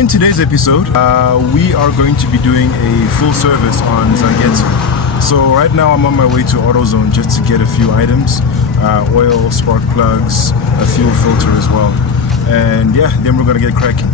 in today's episode, we are going to be doing a full service on Zangetsu. So right now I'm on my way to AutoZone just to get a few items, oil, spark plugs, a fuel filter as well. And yeah, then we're gonna get cracking.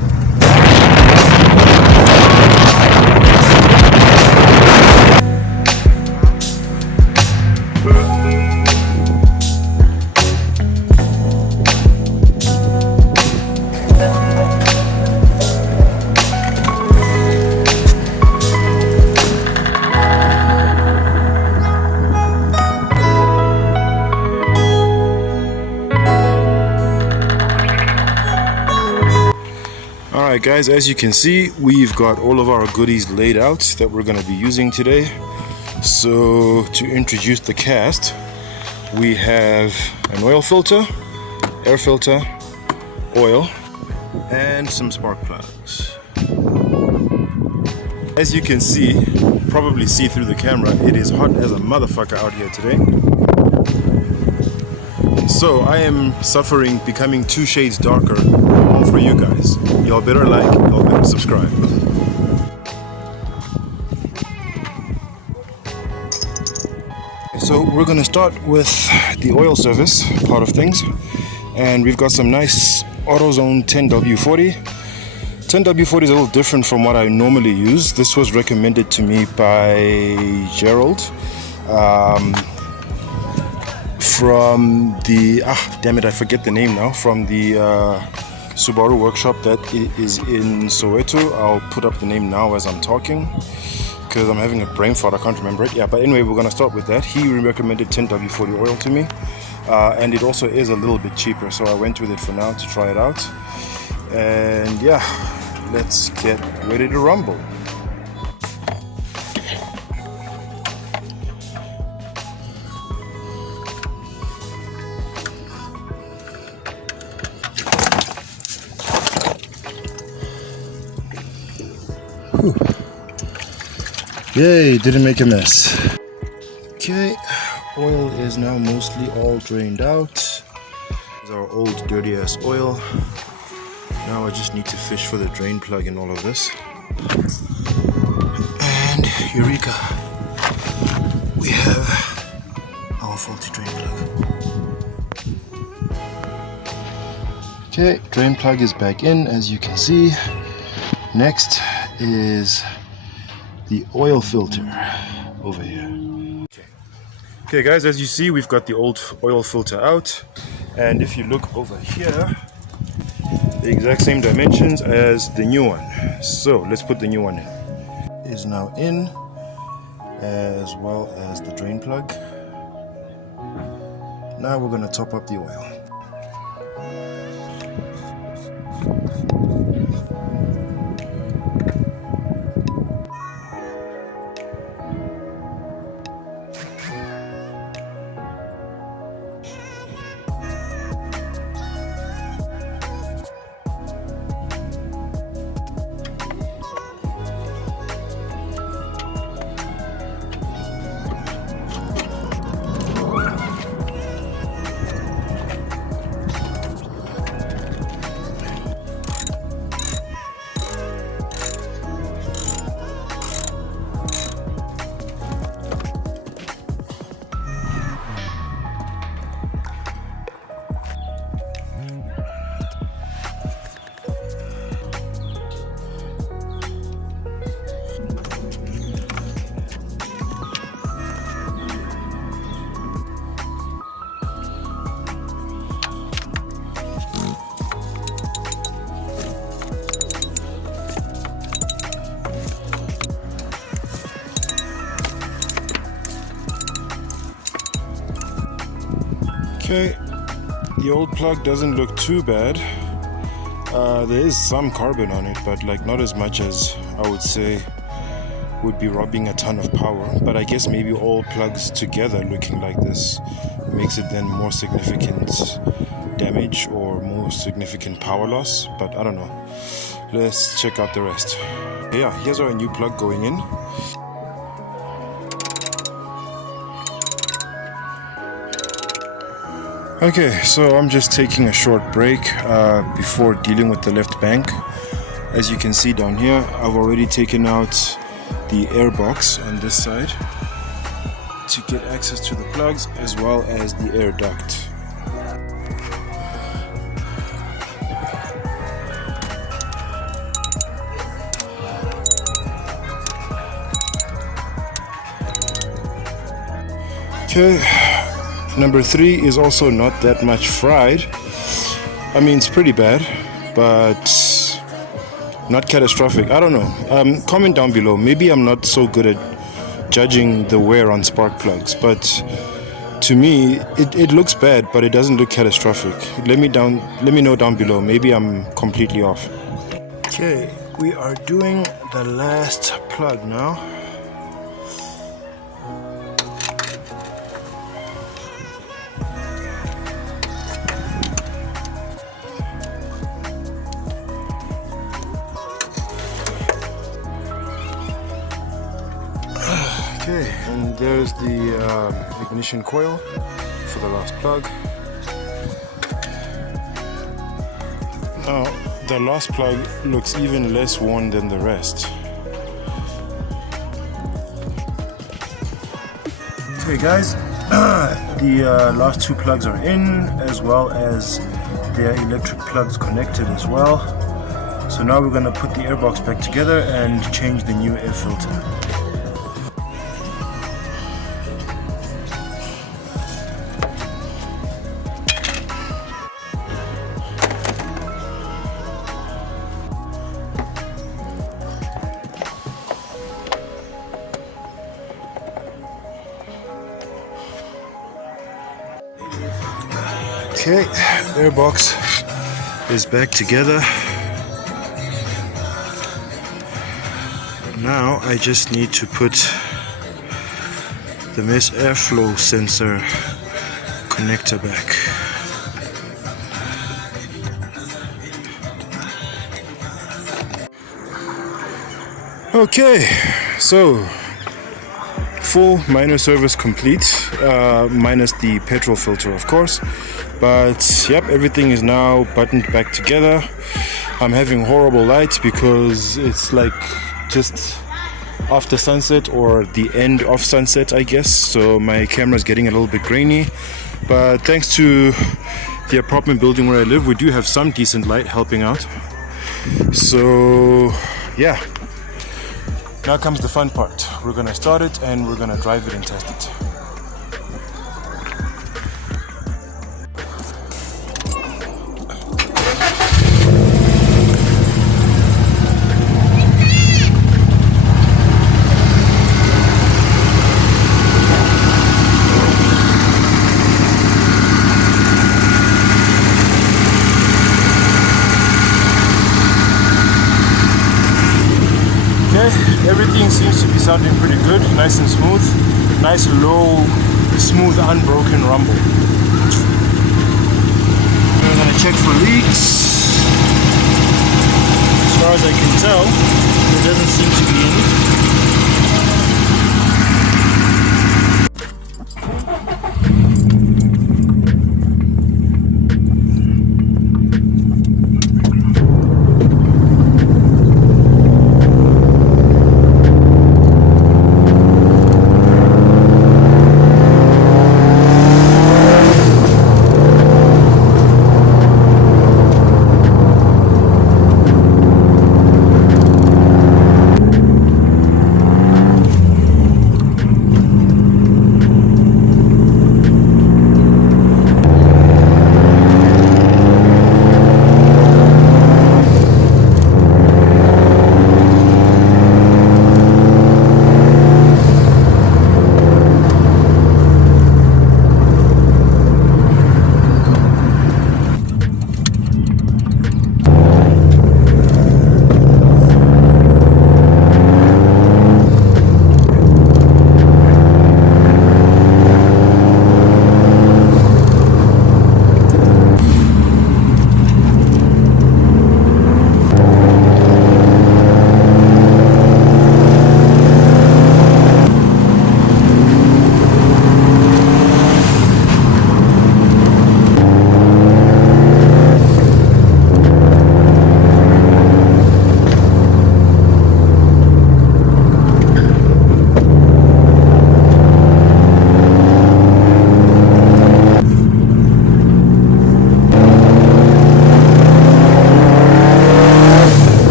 Alright guys, as you can see, we've got all of our goodies laid out that we're going to be using today. So to introduce the cast, we have an oil filter, air filter, oil, and some spark plugs. As you can see, probably see through the camera, it is hot as a motherfucker out here today. So I am suffering becoming 2 shades darker, all for you guys. Y'all better like, y'all better subscribe. So we're gonna start with the oil service part of things, and we've got some nice AutoZone 10W40. 10W40 is a little different from what I normally use. This was recommended to me by Gerald. From the damn it, I forget the name now, from the SUBARU workshop that is in Soweto. I'll put up the name now as I'm talking because I'm having a brain fart, I can't remember it. Yeah, but anyway, we're gonna start with that. He recommended 10W40 oil to me, and it also is a little bit cheaper, so I went with it for now to try it out. And yeah, let's get ready to rumble. Yay, didn't make a mess. Okay, oil is now mostly all drained out. This is our old dirty ass oil. Now I just need to fish for the drain plug in all of this. And eureka! We have our faulty drain plug. Okay, drain plug is back in, as you can see. Next is the oil filter over here. Okay guys, as you see, we've got the old oil filter out, and if you look over here, the exact same dimensions as the new one. So let's put the new one in. It is now in, as well as the drain plug. Now we're going to top up the oil. Okay, the old plug doesn't look too bad. There is some carbon on it, but like not as much as I would say would be robbing a ton of power. But I guess maybe all plugs together looking like this makes it then more significant damage or more significant power loss, but I don't know. Let's check out the rest. Yeah, here's our new plug going in. Okay, so I'm just taking a short break before dealing with the left bank, As you can see down here, I've already taken out the air box on this side to get access to the plugs as well as the air duct. Okay, number 3 is also not that much fried. I mean, it's pretty bad, but not catastrophic. I don't know. Comment down below. Maybe I'm not so good at judging the wear on spark plugs, but to me it looks bad, but it doesn't look catastrophic. Let me know down below. Maybe I'm completely off. Okay, we are doing the last plug now. Okay, and there's the ignition coil for the last plug. Now, the last plug looks even less worn than the rest. Okay guys, the last 2 plugs are in, as well as their electric plugs connected as well. So now we're going to put the airbox back together and change the new air filter. Okay, airbox is back together. Now I just need to put the mass airflow sensor connector back. Okay, so full minor service complete, minus the petrol filter of course, but yep, everything is now buttoned back together. I'm having horrible light because it's like just after sunset or the end of sunset, I guess, so my camera is getting a little bit grainy, but thanks to the apartment building where I live, we do have some decent light helping out. So yeah, now comes the fun part. We're gonna start it and we're gonna drive it and test it. Everything seems to be sounding pretty good, nice and smooth, nice low, smooth, unbroken rumble. We're gonna check for leaks. As far as I can tell, there doesn't seem to be any.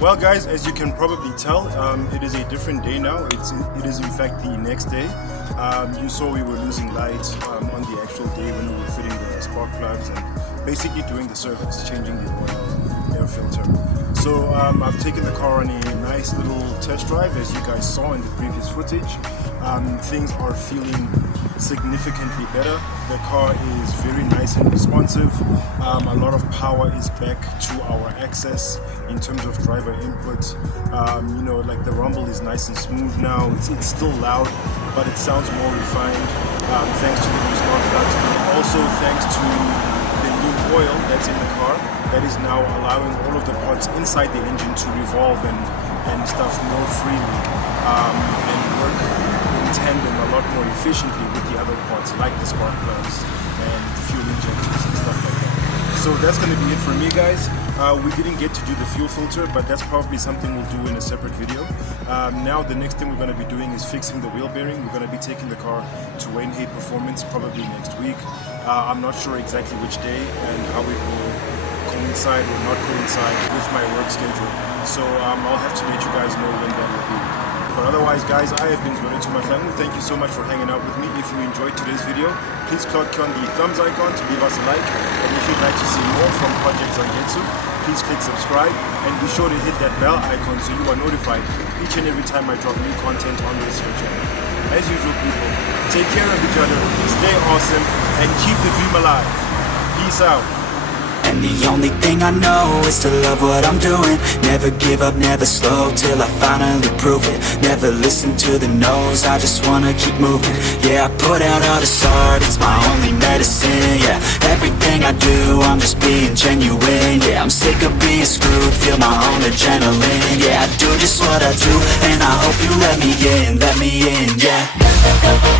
Well guys, as you can probably tell, it is a different day now. It is in fact the next day. You saw we were losing light on the actual day when we were fitting the spark plugs and basically doing the service, changing the oil, air filter. So I've taken the car on a nice little test drive, as you guys saw in the previous footage. Things are feeling significantly better. The car is very nice and responsive. A lot of power is back to our access in terms of driver input. You know, like the rumble is nice and smooth now. It's still loud, but it sounds more refined thanks to the new spark plugs. Also thanks to the new oil that's in the car that is now allowing all of the parts inside the engine to revolve and stuff more freely and work in tandem a lot more efficiently with the other parts like the spark plugs and fuel injectors and stuff like that. So that's going to be it for me, guys. We didn't get to do the fuel filter, but that's probably something we'll do in a separate video. Now the next thing we're going to be doing is fixing the wheel bearing. We're going to be taking the car to Wayne Hay Performance probably next week. I'm not sure exactly which day and how it will coincide or not coincide with my work schedule. So I'll have to let you guys know when that will be. But otherwise, guys, I have been Zwelethwa Mahlangu. Thank you so much for hanging out with me. If you enjoyed today's video, please click on the thumbs icon to give us a like. And if you'd like to see more from Project Zangetsu, please click subscribe and be sure to hit that bell icon so you are notified each and every time I drop new content on this channel. As usual, people, take care of each other, stay awesome, and keep the dream alive. Peace out. And the only thing I know is to love what I'm doing. Never give up, never slow, till I finally prove it. Never listen to the no's, I just wanna keep moving. Yeah, I put out all this art, it's my only medicine. Yeah, everything I do, I'm just being genuine. Yeah, I'm sick of being screwed, feel my own adrenaline. Yeah, I do just what I do, and I hope you let me in, yeah.